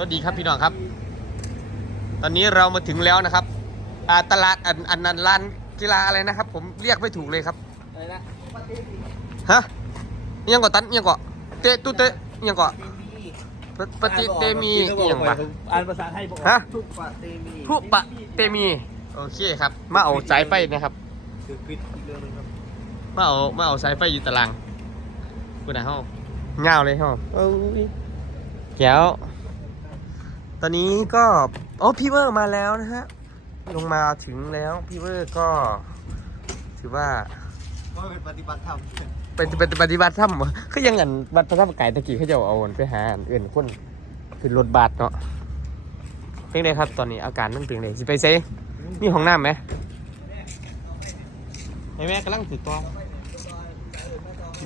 วัสดีครับพี่น้องครับ ตอนนี้เรามาถึงแล้วนะครับอ่าตลาดอันอันนั้นร้านกีฬาอะไรนะครับ ผมเรียกไม่ถูกเลยครับอะไรนะฮะอิหยังก่อตันอิหยังก่อเตะตุเตะอิหยังก่อปปฏิเตมีอิหยังปะอ่านภาษาไทยบอกฮะทุกปะเตมีทุปะเตมีโอเคครับ มาเอาสายไฟนะครับคือปิดอีกเรื่องหนึงครับมาเอามาเอาสายไฟอยู่ตารางกูนะห้องเงาเลยห้องเอ้ยแก้วต อนนี้ก็โอ้พี่เวอร์มาแล้วนะฮะ ลงมาถึงแล้วพี่เวอร์ก็ถือว่าว่าเป็นปฏิบัติธรรมเป็นเป็นปฏิบัติธรรมเหรอคือยังอันวัดพระธรรมกายตะกี้เขาจะเอาอันไปหาอันอื่นคนขึ้นรถบัสเนาะเพียงใดครับตอนนี้อาการมันเป็นไงสิไปเซ่นี่ห้องน้ำไหมไอ้แม่กำลังถือตัว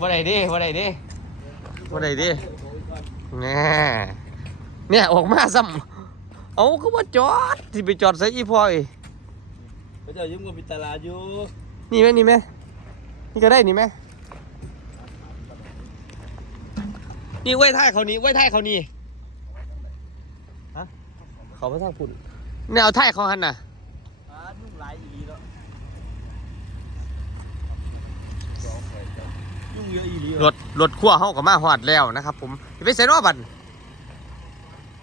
บ่ได้เดิบ่ได้เดิบ่ได้เดิแน่เนี่ยออกมาซ้ำ เอาก็ว่าจอดที่ไปจอดใส่อีพอยพระเจ้ายิ้มกับปิตาลาอยู่นี่ไหมนี่ไหมนี่ก็ได้นี่ไหมนี่ไว้ท้ายเขานี่ไว้ท้ายเขานี่ฮะเขาไม่ทางพุ่นเนี่ยเอาท้ายเขาหันน่ะอ่ายุ่งหลายอีหลีแล้วยุ่งเยอะอีหลีรถรถขั้วเขาก็มาหอดแล้วนะครับ ผมอย่าไปใส่นอบัน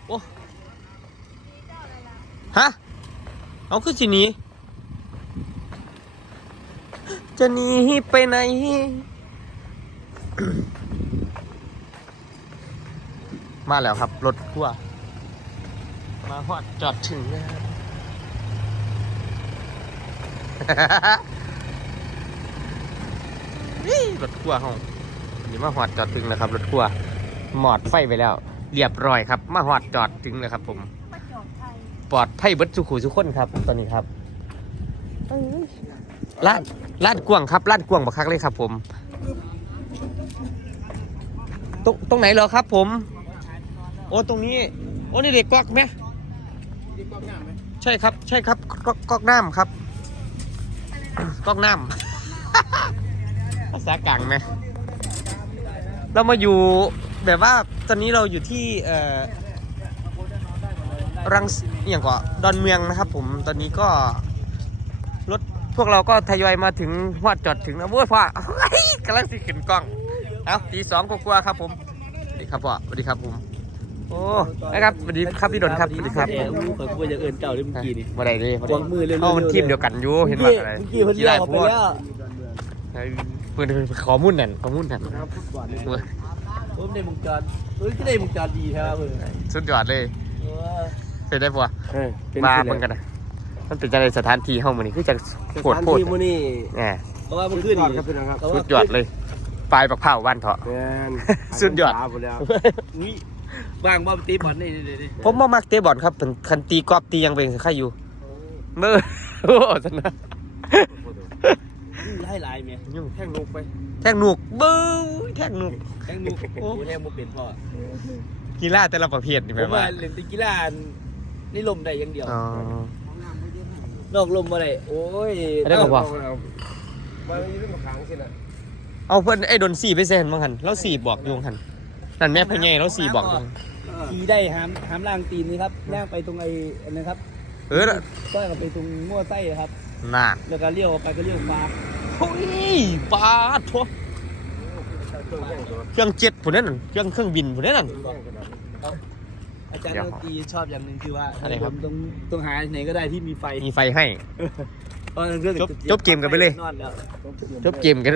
โอ้ ฮะ เอาขึ้นสินีจะหนีไปไหน มาแล้วครับ รถขั้วมาหอดจอดถึงแล้วนี่รถขั้วห้องนี่มาหอดจอดถึงแล้วครับ รถขั้วหมอดไฟไปแล้ว เรียบร้อยครับ มาหอดจอดถึงแล้วครับผม ปลอดภัยเบิดสุขุสุขคนครับ ตอนนี้ครับลาดลาดกวางครับลาดกวางบักคักเลยครับ ผมตรงตรงไหนเหรอครับ ผม โอ้ตรงนี้ โอ้นี่เด็กก๊อกไหมใช่ครับ ใช่ครับก๊อกก๊อกน้ำครับก๊อกน้ำภาษากลางไหมเรามาอยู่แบบว่าตอนนี้เราอยู่ที่เอ่อ รังสอหย่างก่อนดอนเมืองนะครับผมตอนนี้ก็ รถพวกเราก็ทยอยมาถึงหอดจอดถึงนะโว้ยพ่อเฮ้ยกำลังสิขึ้นกล้องเอ้าตีสองกว่าๆครับผมสวัสดีครับพ่อสวัสดีครับผมโอ้นะครับสวัสดีครับพี่ดนครับสวัสดีครับแหมมือเปิดกูจะเอินเจ้าเลยเมื่อกี้นี่มาได้ดิมาวางมือเร็วๆเอามันทีมเดียวกันอยู่เห็นว่าอะไรเมื่อกี้เพิ่นเลี้ยวออกไปแล้วเฮ้ยเพื่อนขอมุ่นนั่นขอมุ่นนั่นครับฟุตบอลเลยเว้ยผมได้มุงจรเฮ้ยก็ได้มุงจรดีครับเพื่อนสุดยอดเลย เออเป็นได้ปะเออเป็นมาสิเบิ่งกันนะมันเป็นจังไดสถานที่เฮามื้อนี้คือจังโคตรสถานโคตรที่มื้อนี้แหมเพราะว่ามันขึ้นนี่ครับพี่น้องครับสุดยอดเลยปลายบักเผาวันเถาะแม่นสุดยอดหมดแล้วนี่บางบ่ตีบอลนี่นี่นี่ผมบ่มักเตะบอลครับเป็นคันตีกอล์ฟตีหยังเป็นใครอยู่เมื่อโอ้สนะไล่ลายเมียยุ่งแท่งนุกไป แท่งหนุกบื้อแท่งหนุกแท่งนุกโอ้แท่งบ่เป็นพ่อกีฬาแต่ละประเภทนี่ผแบมบว่าว่าเล่นแตกีฬา นี่ลมได้อย่างเดียว อ๋อ นอกลมบ่ได้โอ้ยอันนี้ก็พอมันมีเรื่องขังสินะเอาเพิ่นไอ้ดนสี่ไปเซ็นบ้างหันแล้วสี่บอกอยู่หันนั่นแม่พะเยแล้วสี่บอกอยู่ขี่ได้หามหามล่างตีนนี่ครับย่างไปตรงไอ้อันนั้นครับเออก็ไปตรงมั่วไส้ครับน่าแล้วก็เลี้ยวออกไปก็เลี้ยวฟ้าโอ้ยปาดทัวเครื่องเจ็ตผู้นั้นนะเครื่องเครื่องบินผู้นั้นนะ อาจารย์ดนตรีชอบอย่างหนึ่งคือว่าอะไรครับตรงตรงหาไหนก็ได้ที่มีไฟมีไฟให้ เพราะฉะนั้นรื่องจบจบเกมกันไปเลย นอนแล้วจบเกมกัน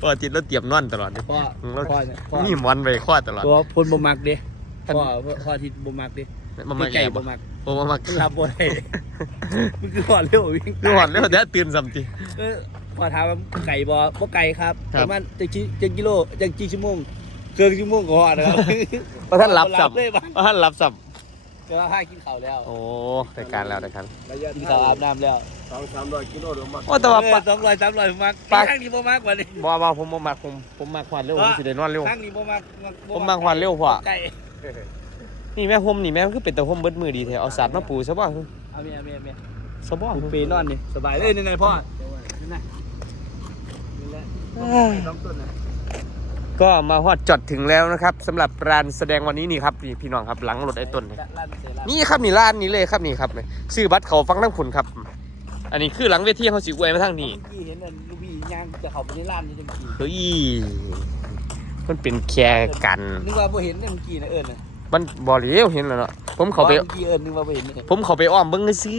พอจิตแล้วเตรียมนอนตลอดเลยพ่อแล้วพ่อเนี่ยพ่อนี่มอนไปข้อตลอดตัวพลบ่มักเด้พ่อพ่อที่บ่มักเด้มันมาไก่แก่บ่บ่มักโอ้มามารับบ่ได้มันคือหอดเร็ววิ่งคือหอนแล้วเดี๋ยวตื่นซ้ำทีเออพอถามว่าไก่บ่บ่ไก่ครับครับประมาณจะกิจะกิโลจะกี่ชั่วโมง เกินชั่วโมงก็หอดนะครับเพราะท่านรับซ้เลยบ่ำเพราะท่านรับซ้แต่ว่าข้ากินข้าวแล้วำโอ้รายการแล้วรายการกินข้าวอาบน้ำแล้วสองสามร้อยกิโลเดี๋ยวมาโอ้แต่ว่าเอปะอสองร้อยสามร้อยมักปะข้างนี้บ่มักกว่านี้บ่บ่ผมบ่มักผมผมมักหวานเร็วผมสิได้นอนเร็วข้างนี้บ่มักบ่ผมมักหวานเร็วพ่อไก่นี่แม่ห่มนี่แม่คือเป็นแต่ห่มเบิดมือดีแท้เอาสาดมาปูซะบ่เอาเมียเมียเมียซะบ่ปูปีนอนนี่สบายเลยนี่ไงพ่อนี่นะนี่แหละเอ้ยต้องต้นนะ ก็มาฮอดจอดถึงแล้วนะครับสำหรับร้านแสดงวันนี้นี่ครับนี่พี่น้องครับหลังรถไอ้ต้นนี่ร้านเสร็จแล้วนี่ครับนี่ร้านนี้เลยครับนี่ครับซื้อบัตรเขาฟังทั้งผลครับ อันนี้คือหลังเวทีเขาสิอวยมาทางนี้เมื่อกี้เห็นอันลูกพี่ย่างจะเข้าไปในร้านนี่เมื่อกี้เฮ้ยมันเป็นแค่กันนึกว่าบ่เห็นเนี่ยเมื่อกี้นะเอิญนะมันบ่เลี้ยวเห็นแล้วเนาะผมเขาไปเมื่อกี้เอิญนึกว่าบ่เห็นเนี่ยผมเขาไปอ้อมเบิ่งเลยสิ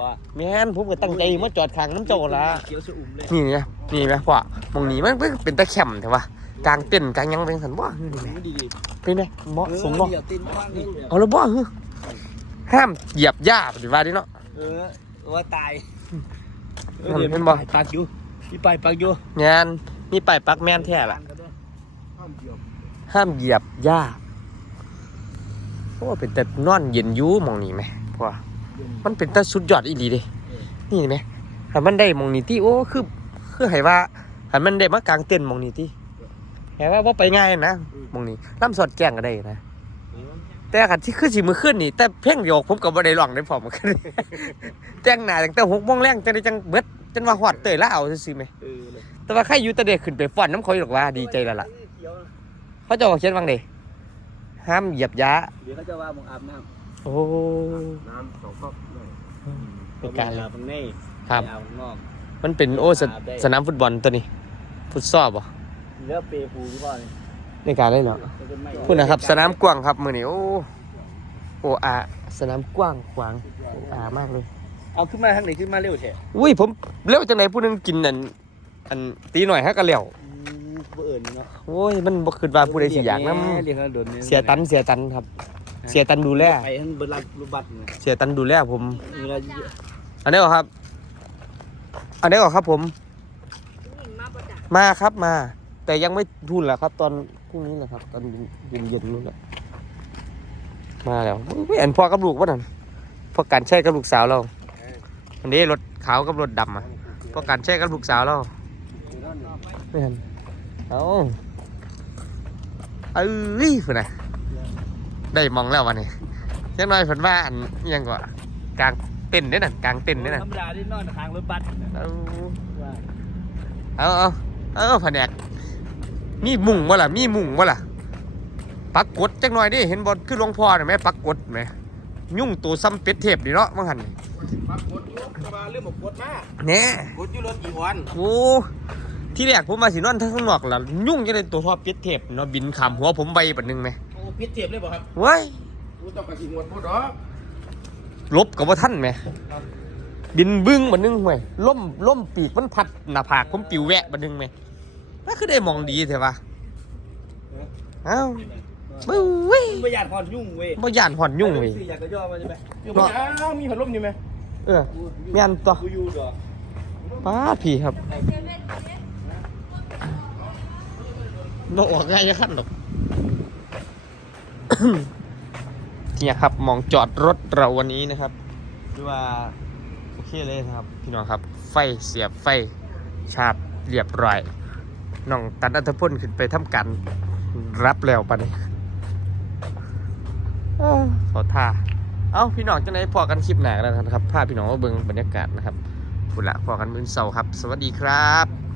ว่าแม่นผมก็ตั้งใจมาจอดข้างน้ำเจ้าละเขียวชะอุ่มเลยนี่ไงนี่ไหมพ่อมองนี้มันเป็นตะแคมแต่ว่า กลางเต้นท์กลางหยังเป็นสันบ่นี่แหละดีดีเป็นไงเหมาะสมบ่เดี๋ยวตีนบ้างนี่เอาและบ่ฮึห้ามเหยียบหญ้าปฏิว่าดิเนาะเออว่าตายมันเป็นบ่ปากอยู่มีปลายปากอยู่งานมีป้ายปักแม่นแท้ล่ะห้ามเดียวห้ามเหยียบหญ้าโอ้เป็นแต่นอนเย็นอยู่หมองนี้ไหมพ่อมันเป็นแต่สุดยอดอีหลีเด้นี่ไหมถ้ามันได้หมองนี้ที่โอ้คือคือให้ว่าถ้ามันได้มากลางเต้นท์หมองนี้ที่ ให้ว่าบ่ไปง่ายนะหมองนี้ล่ำสอดแจ้งก็ได้นะ แต่ขันที่ขึ้นสิมือขึ้นนี่ แต่เพ่งเดียวผมก็บ่ได้ร้องได้พอมาขึ้นแจ้งหน้าตั้งแต่หกโมงแรงจังได้จังเบิดจนว่าฮอดเตยละเอาซื่อๆไหมเออเลยแต่ว่าใครอยู่แต่เด็กขึ้นไปฟ้อนน้ำเขาอยู่หรอกว่าดีใจแล้วล่ะ เขาเจะเขียนว่าไงห้ามเหยียบยาเดี๋ยวเขาจะว่ามึงอาบน้โอ้ำน้ำสองก๊อกเป็นการอาบมึงในครับอาบข้างนอกมันเป็นโอ้สสนามฟุตบอลตัวนี้ ฟุตซอลบ่ เหลือเปรย์ปูที่พ่อนี่ในการได้เนาะจะเป็นไม้พูดนะครับ สนามกว้างครับมื้อนี้โอ้โอ้อาสนามกว้างขวางโอ้อามากเลย เอาขึ้นมาทางไหนขึ้นมาเร็วแท้อุ้ยผมเร็วจังไหนผู้หนึงกินอันอันตีหน่อยฮะก็เร็วอืมบ่เอิญเนาะโอ้ยมันบ่คิดว่าผู้ใดสิอยากนํเรียกเขาโดนเสียตันเสียตันครับ เสียตันดูแลไปทั้งเบิร์ลักรูปบัตรเนี่ยเสียตันดูแลผม เวลาอันนี้เหรอครับ อันนี้เหรอครับผมมาครับมา แต่ยังไม่ทุนแหละครับ ตอนพรุ่งนี้แหละครับ ตอนเย็นเย็นๆนู่นแหละมาแล้วไม่เห็นพ่อกับลูกวะนั่นพ่อการใช้กับลูกสาวเราอันนี้รถขาวกับรถดำอะพ่อการใช้กับลูกสาวเราไม่เห็นเอาเอ้ยฝืนนะได้มองแล้ววันนี้ยังน้อยฝืนว่าอันอิหยังกว่ากลางเต็นท์เนี่ยน่ะกลางเต็นท์เนี่ยน่ะธรรมดาที่นอนทางรถบัสเนี่ยเอาว่าเอาเอาเอาแผนก มีมุงบ่ล่ะ มีมุงบ่ล่ะ ปักกดจักหน่อยดิ เห็นบ่คือหลวงพ่อน่ะแม่ปักกดแหม ยุ่งตัวซ้ำเป็ดเทพดิเนาะว่าหั่นมากดอยู่กระบะเรื่องบอกกดมาแหน่กดอยู่รถกี่วันโอ้ที่แรกผมมาสินอนทางข้างนอกล่ะ ยุ่งจังได๋ตัวทอเป็ดเทพเนาะบินข้ามหัวผมไปบัดนึงแหมโอ้พิษเจ็บเลยบ่ครับเว้ย กูต้องกระสิงวดพูดหรอลบก็บ่ทันแหม บินบึ้งบัดนึงห่วยล่มล่มปีกมันพัดหน้าผากผมปิวแวะบัดนึงแหม มันคือได้มองดีแท้วะเอ้าบึ้งเว้ยไม่อยากพอนยุ่งเว้ยบ่ย่านหอนยุ่งเว้ยอยากกระย่อมาใช่ไหมเนาะอ้าวมีพัดลมอยู่ไหมเออแม่นต่อกูอยู่ดอกป้าดพี่ครับบ่ออกง่ายจะขั้นหรอก เนี่ยครับมองจอดรถเราวันนี้นะครับคือว่าโอเคเลยนะครับ พี่น้องครับ ไฟเสียบไฟชาบเรียบร้อย น้องตันอัธพลขึ้นไปทำการรับแล้วปะเนี่ยเอ้อขอท่าเอ้าพี่น้องจะไหนพอกันคลิปหนักแล้วนะครับพาพี่น้องมาเบิ้งบรรยากาศนะครับคุณละพอกันมื้อเสาร์ครับ สวัสดีครับ